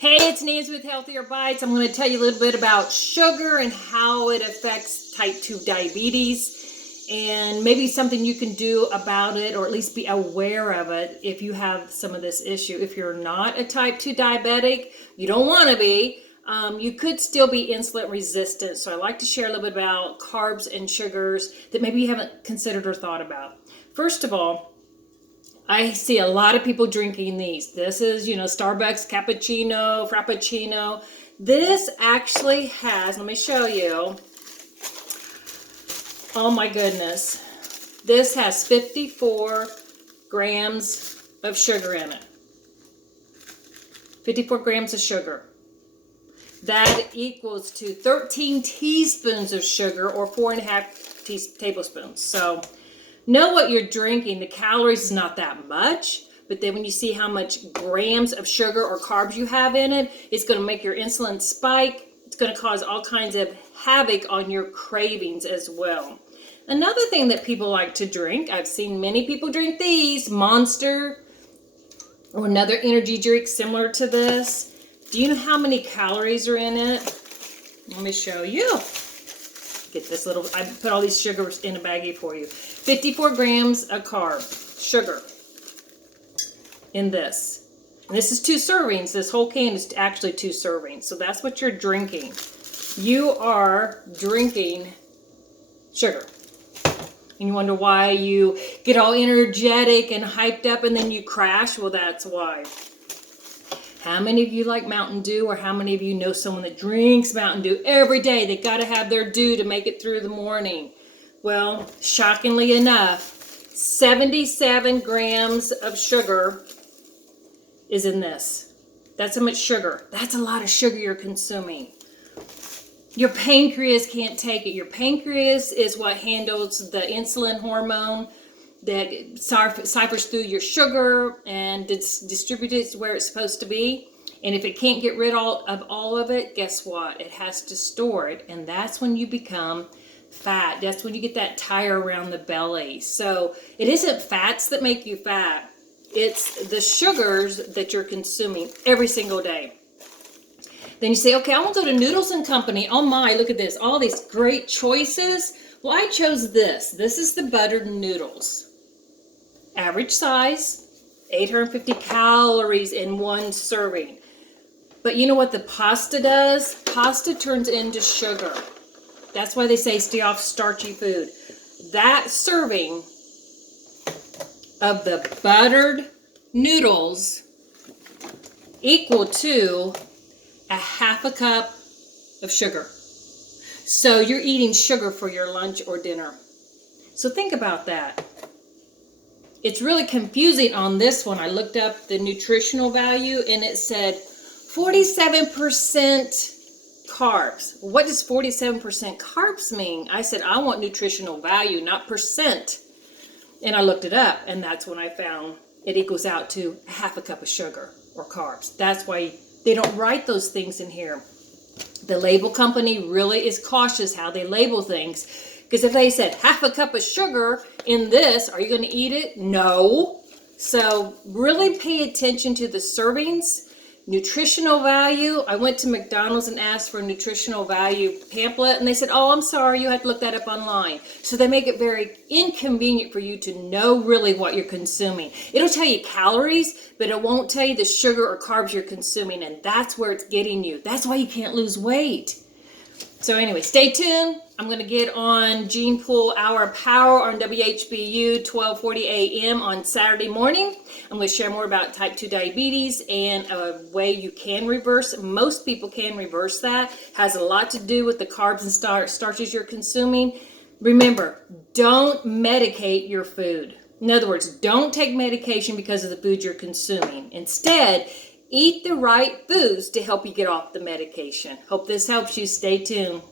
Hey, it's Nancy with Healthier Bytes. I'm going to tell you a little bit about sugar and how it affects type 2 diabetes and maybe something you can do about it, or at least be aware of it if you have some of this issue. If you're not a type 2 diabetic, you don't want to be, you could still be insulin resistant. So I like to share a little bit about carbs and sugars that maybe you haven't considered or thought about. First of all, I see a lot of people drinking these. This is, Starbucks cappuccino, frappuccino. This actually has, let me show you. Oh my goodness. This has 54 grams of sugar in it. 54 grams of sugar. That equals to 13 teaspoons of sugar, or 4.5 tablespoons. So know what you're drinking. The calories is not that much, but then when you see how much grams of sugar or carbs you have in it, it's going to make your insulin spike. It's going to cause all kinds of havoc on your cravings as well. Another thing that people like to drink, I've seen many people drink these, Monster or another energy drink similar to this. Do you know how many calories are in it? Let me show you. Get this little, I put all these sugars in a baggie for you. 54 grams of sugar in this. And this is 2 servings. This whole can is actually 2 servings. So that's what you're drinking. You are drinking sugar. And you wonder why you get all energetic and hyped up and then you crash. Well, that's why. How many of you like Mountain Dew, or how many of you know someone that drinks Mountain Dew every day? They got to have their dew to make it through the morning. Well, shockingly enough, 77 grams of sugar is in this. That's how much sugar. That's a lot of sugar you're consuming. Your pancreas can't take it. Your pancreas is what handles the insulin hormone that ciphers through your sugar and distributes it where it's supposed to be. And if it can't get rid of all of it, guess what? It has to store it. And that's when you become fat. That's when you get that tire around the belly. So it isn't fats that make you fat. It's the sugars that you're consuming every single day. Then you say, okay, I want to go to Noodles and Company. Oh my, look at this. All these great choices. Well, I chose this. This is the buttered noodles. Average size, 850 calories in 1 serving. But you know what the pasta does? Pasta turns into sugar. That's why they say stay off starchy food. That serving of the buttered noodles equal to a 1/2 cup of sugar. So you're eating sugar for your lunch or dinner. So think about that. It's really confusing on this one. I looked up the nutritional value and it said 47% carbs. What does 47% carbs mean? I said, I want nutritional value, not percent. And I looked it up, and that's when I found it equals out to a 1/2 cup of sugar or carbs. That's why they don't write those things in here. The label company really is cautious how they label things. Because if they said 1/2 cup of sugar in this, are you going to eat it? No. So really pay attention to the servings. Nutritional value. I went to McDonald's and asked for a nutritional value pamphlet, and they said, oh, I'm sorry, you have to look that up online. So they make it very inconvenient for you to know really what you're consuming. It'll tell you calories, but it won't tell you the sugar or carbs you're consuming, and that's where it's getting you. That's why you can't lose weight. So anyway, stay tuned. I'm going to get on Gene Pool Hour of Power on WHBU 1240 AM on Saturday morning. I'm going to share more about type 2 diabetes and a way you can reverse. Most people can reverse that. Has a lot to do with the carbs and starches you're consuming. Remember, don't medicate your food. In other words, don't take medication because of the food you're consuming. Instead, eat the right foods to help you get off the medication. Hope this helps you. Stay tuned.